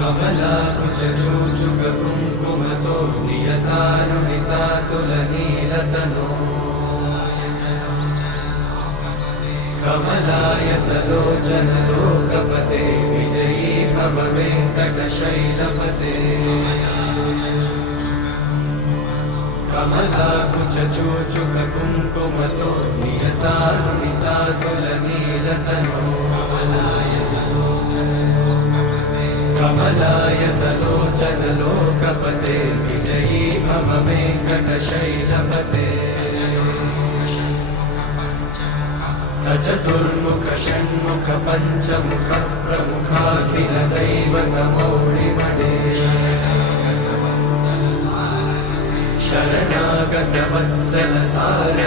कमलाकुचूचुककुङ्कुमतो नियतारुणितातुलनीलतनो कमलायतलोचनलोकपते विजयी भव वेङ्कटशैलपते कमलाकुचूचुककुङ्कुमतो नियतारुणितातुलनीलतनो कमलायतलोचनलोकपते विजयी भव वेङ्कटशैलपते सचतुर्मुख षण्मुख पञ्चमुख प्रमुखाखिल दैवतमौळिमणे शरणागत वत्सल सार